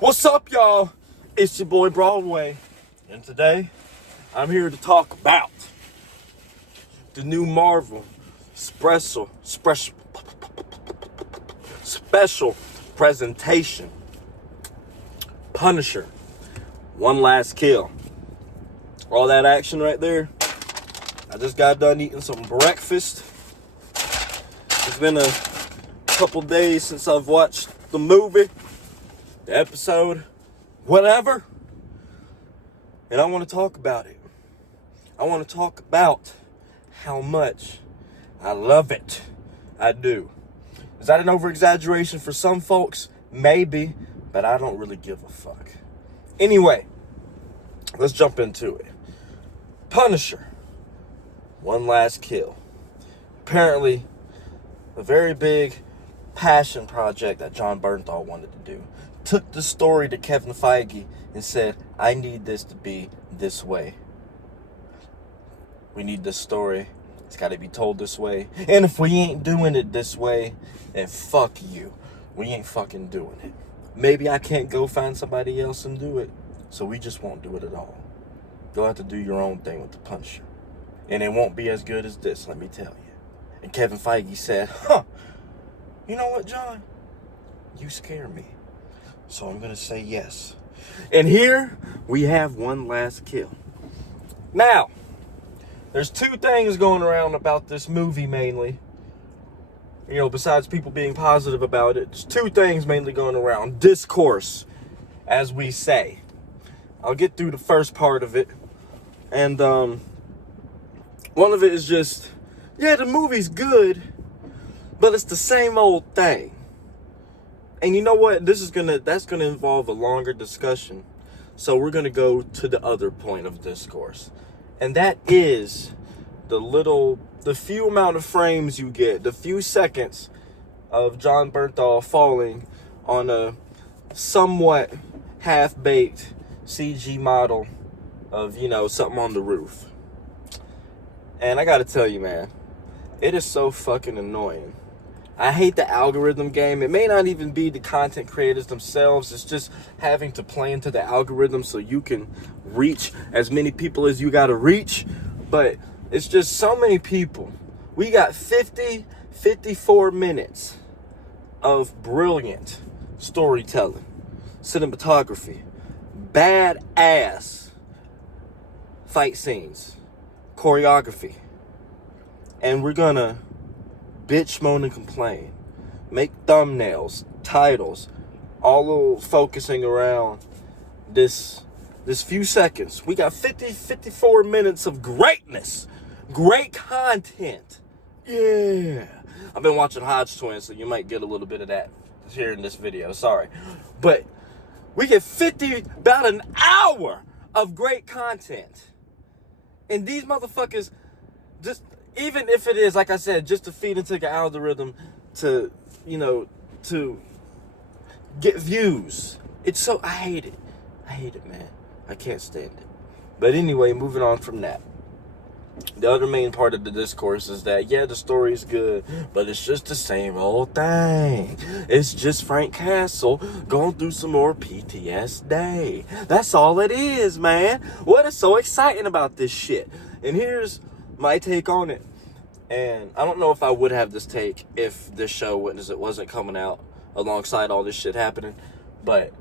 What's up, y'all? It's your boy Broadway, and today I'm here to talk about the new Marvel special presentation, Punisher, One Last Kill. All that action right there. I just got done eating some breakfast. It's been a couple days since I've watched the movie, the episode, whatever. And I want to talk about it. I want to talk about how much I love it. I do. Is that an over-exaggeration for some folks? Maybe, but I don't really give a fuck. Anyway, let's jump into it. Punisher, One Last Kill. Apparently, a very big passion project that Jon Bernthal wanted to do. Took the story to Kevin Feige and said, I need this to be this way. We need this story. It's got to be told this way. And if we ain't doing it this way, then fuck you. We ain't fucking doing it. Maybe I can't go find somebody else and do it. So we just won't do it at all. You'll have to do your own thing with the Punisher. And it won't be as good as this, let me tell you. And Kevin Feige said, you know what, John? You scare me. So I'm going to say yes. And here we have One Last Kill. Now, there's two things going around about this movie mainly. You know, besides people being positive about it, there's two things mainly going around. Discourse, as we say. I'll get through the first part of it. And one of it is just, yeah, the movie's good, but it's the same old thing. And you know what? That's gonna involve a longer discussion. So we're gonna go to the other point of discourse. And that is the few amount of frames you get, the few seconds of Jon Bernthal falling on a somewhat half-baked CG model of, you know, something on the roof. And I gotta tell you, man, it is so fucking annoying. I hate the algorithm game. It may not even be the content creators themselves. It's just having to play into the algorithm so you can reach as many people as you gotta reach. But it's just so many people. We got 54 minutes of brilliant storytelling, cinematography, badass fight scenes, choreography. And we're gonna bitch, moan, and complain. Make thumbnails, titles, all focusing around this few seconds. We got 54 minutes of greatness. Great content. Yeah. I've been watching Hodge Twins, so you might get a little bit of that here in this video. Sorry. But we get about an hour of great content. And these motherfuckers just, even if it is, like I said, just to feed into the algorithm to, you know, to get views. It's so, I hate it. I hate it, man. I can't stand it. But anyway, moving on from that. The other main part of the discourse is that, yeah, the story is good, but it's just the same old thing. It's just Frank Castle going through some more PTSD. That's all it is, man. What is so exciting about this shit? And here's my take on it. And I don't know if I would have this take if this show wasn't coming out alongside all this shit happening. But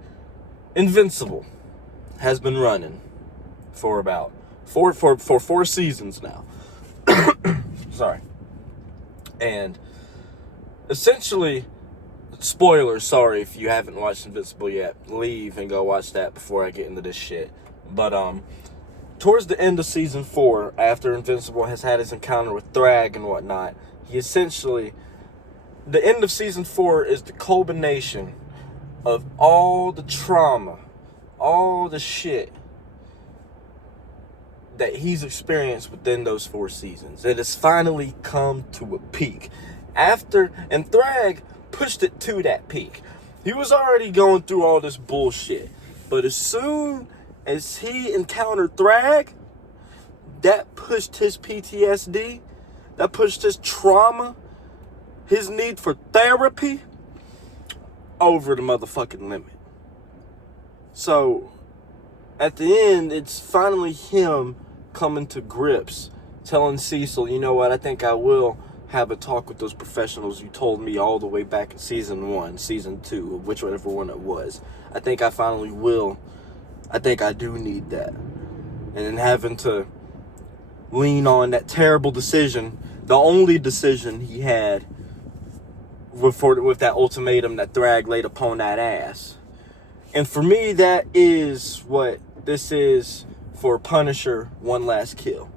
Invincible has been running for about four seasons now. Sorry. And essentially, spoilers, sorry if you haven't watched Invincible yet. Leave and go watch that before I get into this shit. But towards the end of season 4, after Invincible has had his encounter with Thrag and whatnot, the end of season 4 is the culmination of all the trauma, all the shit that he's experienced within those 4 seasons. It has finally come to a peak. And Thrag pushed it to that peak. He was already going through all this bullshit. But as soon as he encountered Thrag, that pushed his PTSD, that pushed his trauma, his need for therapy over the motherfucking limit. So at the end, it's finally him coming to grips, telling Cecil, you know what, I think I will have a talk with those professionals you told me all the way back in season 1, season 2, whichever one it was. I think I finally will. I think I do need that. And then having to lean on that terrible decision, the only decision he had with that ultimatum that Thrag laid upon that ass. And for me, that is what this is for Punisher One Last Kill.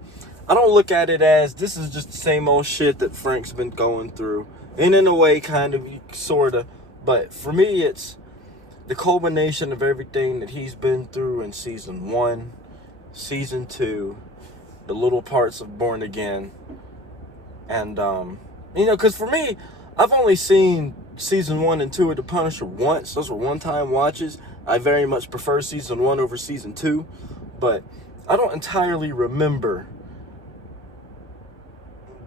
I don't look at it as this is just the same old shit that Frank's been going through. And in a way, kind of, sort of. But for me, it's the culmination of everything that he's been through in season 1, season 2, the little parts of Born Again. And, because for me, I've only seen season 1 and 2 of The Punisher once. Those were one-time watches. I very much prefer season 1 over season 2. But I don't entirely remember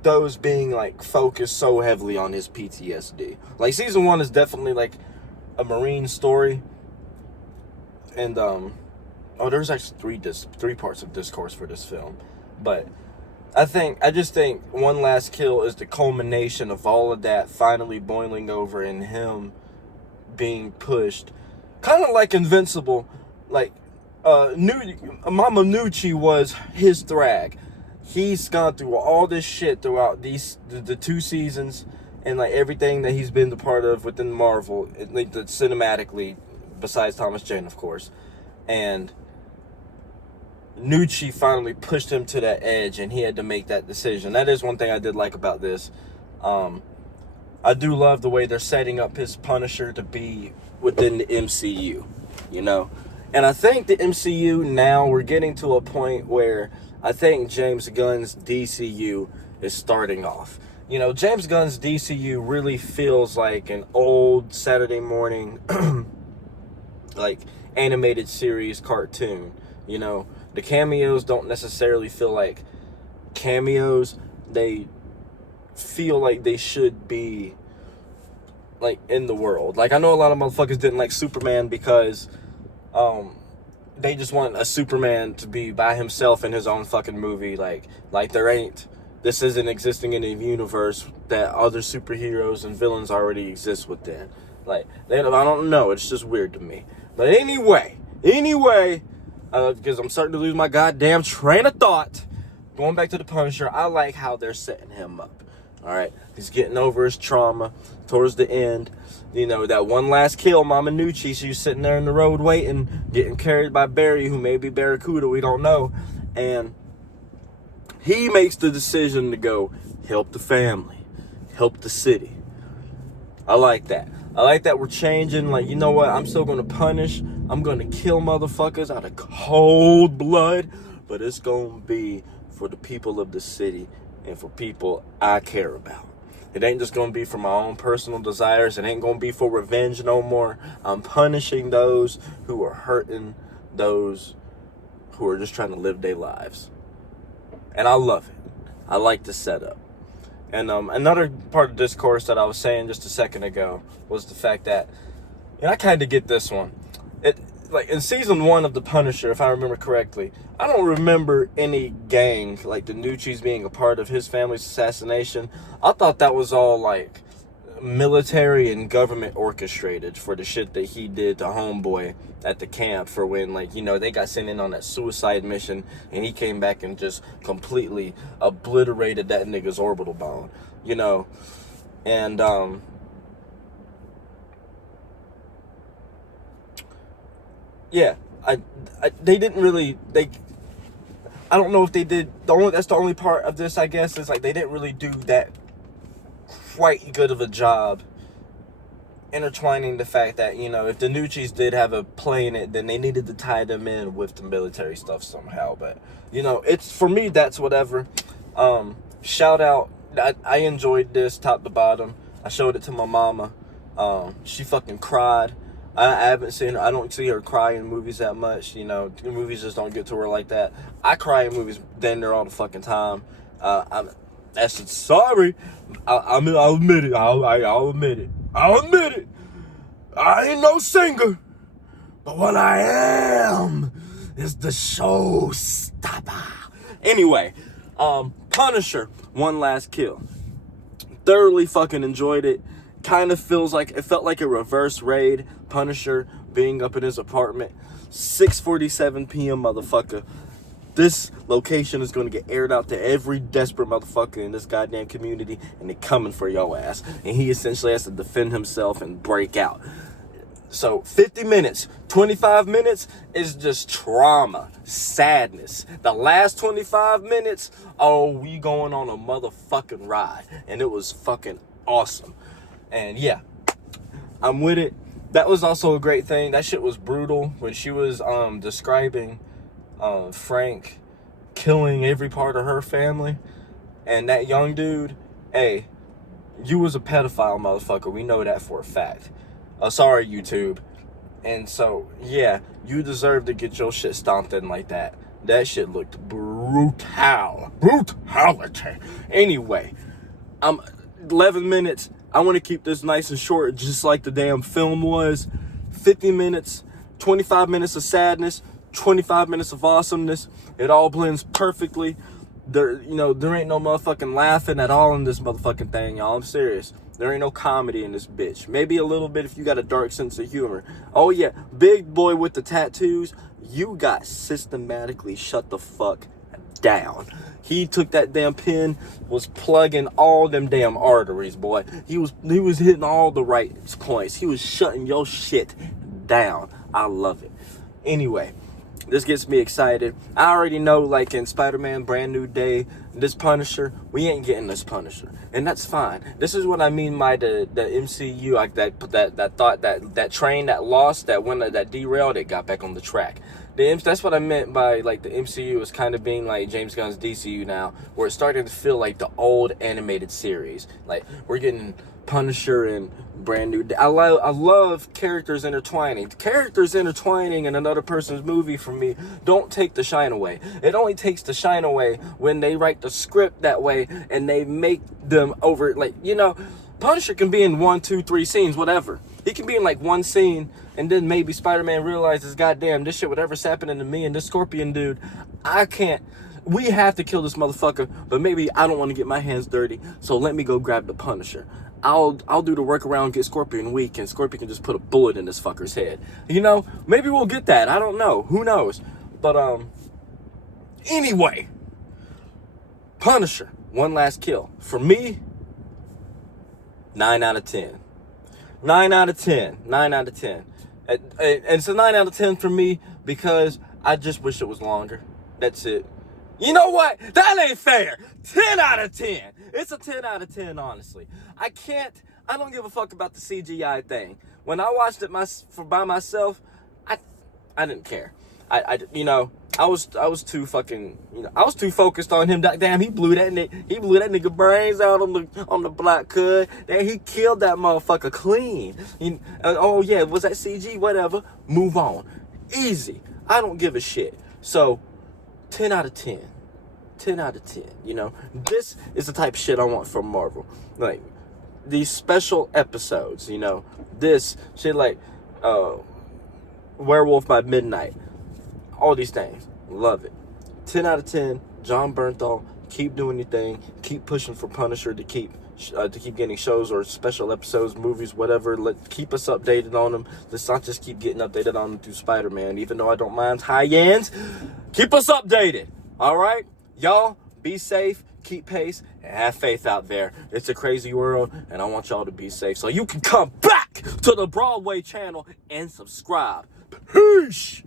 those being, like, focused so heavily on his PTSD. Like, season 1 is definitely, like, a Marine story. And, there's actually three parts of discourse for this film. But I just think One Last Kill is the culmination of all of that finally boiling over in him being pushed. Kind of like Invincible. Like, Mama Nucci was his Thrag. He's gone through all this shit throughout the 2 seasons and, like, everything that he's been the part of within Marvel, like, cinematically, besides Thomas Jane, of course. And Nucci finally pushed him to that edge, and he had to make that decision. That is one thing I did like about this. I do love the way they're setting up his Punisher to be within the MCU, And I think the MCU now, we're getting to a point where I think James Gunn's DCU is starting off. James Gunn's DCU really feels like an old Saturday morning, like, animated series cartoon, The cameos don't necessarily feel like cameos. They feel like they should be, like, in the world. Like, I know a lot of motherfuckers didn't like Superman because they just want a Superman to be by himself in his own fucking movie. Like this isn't existing in a universe that other superheroes and villains already exist within. Like, I don't know. It's just weird to me. But anyway, because I'm starting to lose my goddamn train of thought. Going back to the Punisher, I like how they're setting him up. Alright, he's getting over his trauma towards the end. That one last kill, Mama Nucci, she was sitting there in the road waiting, getting carried by Barry, who may be Barracuda, we don't know. And he makes the decision to go help the family, help the city. I like that. I like that we're changing. Like, you know what? I'm still going to punish. I'm going to kill motherfuckers out of cold blood. But it's going to be for the people of the city and for people I care about. It ain't just going to be for my own personal desires. It ain't going to be for revenge no more. I'm punishing those who are hurting, those who are just trying to live their lives. And I love it. I like the setup. And another part of discourse that I was saying just a second ago was the fact that, and I kind of get this one. Like, in season 1 of The Punisher, if I remember correctly, I don't remember any gang, like the Nucci's being a part of his family's assassination. I thought that was all, like, military and government orchestrated for the shit that he did to Homeboy at the camp for when, like, they got sent in on that suicide mission and he came back and just completely obliterated that nigga's orbital bone, and yeah, they didn't really, I don't know if they did, that's the only part of this, I guess, is like they didn't really do that quite good of a job intertwining the fact that, if the Nucci's did have a play in it, then they needed to tie them in with the military stuff somehow. But, it's, for me, that's whatever. Shout out, I enjoyed this top to bottom. I showed it to my mama. She fucking cried. I haven't seen her. I don't see her cry in movies that much. Movies just don't get to her like that. I cry in movies damn near all the fucking time. Sorry. I'll admit it. I'll admit it. I ain't no singer, But what I am is the showstopper. Anyway, Punisher, one last kill. Thoroughly fucking enjoyed it. Kind of felt like a reverse raid. Punisher being up in his apartment. 6:47 p.m. motherfucker. This location is going to get aired out to every desperate motherfucker in this goddamn community, and they're coming for your ass. And he essentially has to defend himself and break out. So 50 minutes, 25 minutes is just trauma, sadness. The last 25 minutes, oh, we going on a motherfucking ride. And it was fucking awesome. And yeah, I'm with it. That was also a great thing. That shit was brutal when she was describing Frank killing every part of her family. And that young dude, hey, you was a pedophile, motherfucker. We know that for a fact. Sorry, YouTube. And so, yeah, you deserve to get your shit stomped in like that. That shit looked brutality. Anyway, 11 minutes. I want to keep this nice and short, just like the damn film was. 50 minutes, 25 minutes of sadness, 25 minutes of awesomeness. It all blends perfectly. There ain't no motherfucking laughing at all in this motherfucking thing, y'all. I'm serious. There ain't no comedy in this bitch. Maybe a little bit if you got a dark sense of humor. Oh yeah, big boy with the tattoos, you got systematically shut the fuck down. He took that damn pen, was plugging all them damn arteries, boy. He was hitting all the right points. He was shutting your shit down. I love it. Anyway, this gets me excited. I already know, like in Spider-Man Brand New Day, this Punisher, we ain't getting this Punisher. And that's fine. This is what I mean by the MCU, like that train that lost, that derailed, it got back on the track. That's what I meant by like the MCU is kind of being like James Gunn's DCU now, where it's starting to feel like the old animated series. Like we're getting Punisher and Brand New Day. I love characters intertwining. Characters intertwining in another person's movie for me don't take the shine away. It only takes the shine away when they write the script that way and they make them over, like, Punisher can be in 1, 2, 3 scenes, whatever. He can be in like one scene, and then maybe Spider-Man realizes, goddamn, this shit, whatever's happening to me and this Scorpion dude, we have to kill this motherfucker, but maybe I don't want to get my hands dirty, so let me go grab the Punisher. I'll do the workaround, get Scorpion weak, and Scorpion can just put a bullet in this fucker's head. Maybe we'll get that. I don't know. Who knows? But, anyway, Punisher, one last kill. For me, 9 out of 10. 9 out of 10. 9 out of 10. And it's a 9 out of 10 for me because I just wish it was longer. That's it. You know what? That ain't fair. 10 out of 10. It's a 10 out of 10, honestly. I don't give a fuck about the CGI thing. When I watched it by myself, I didn't care. I was too fucking, I was too focused on him. Damn, he blew that nigga brains out on the block, cuz. Damn, he killed that motherfucker clean. Oh yeah, was that CG? Whatever. Move on. Easy. I don't give a shit. So, 10 out of 10. 10 out of 10, This is the type of shit I want from Marvel. Like, these special episodes, This shit like, Werewolf by Midnight. All these things. Love it. 10 out of 10. John Bernthal, keep doing your thing. Keep pushing for Punisher to keep getting shows or special episodes, movies, whatever. Keep us updated on them. Let's not just keep getting updated on them through Spider-Man, even though I don't mind high ends. Keep us updated. All right? Y'all, be safe. Keep pace. And have faith out there. It's a crazy world, and I want y'all to be safe so you can come back to the Broadway channel and subscribe. Peace!